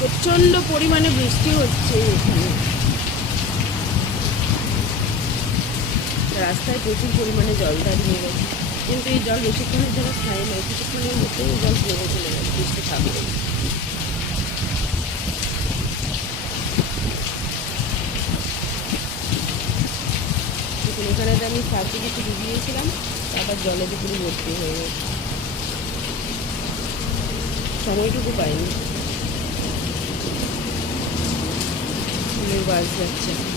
প্রচণ্ড পরিমাণে বৃষ্টি হচ্ছে এখানে। রাস্তায় প্রচুর পরিমাণে জল দাঁড়িয়ে গেছে, কিন্তু এই জল বেশিক্ষণের জন্য স্থায়ী নয়, কিছুক্ষণের মধ্যেই এই জল পড়ে চলে যাবে বৃষ্টি থাকবে। দেখুন এখানে আমি সাথে কিছু ডুবিয়েছিলাম, তারপর জলে পুরো ভর্তি হয়ে গেছে, সময়টুকু পাইনি। বাস যাচ্ছে।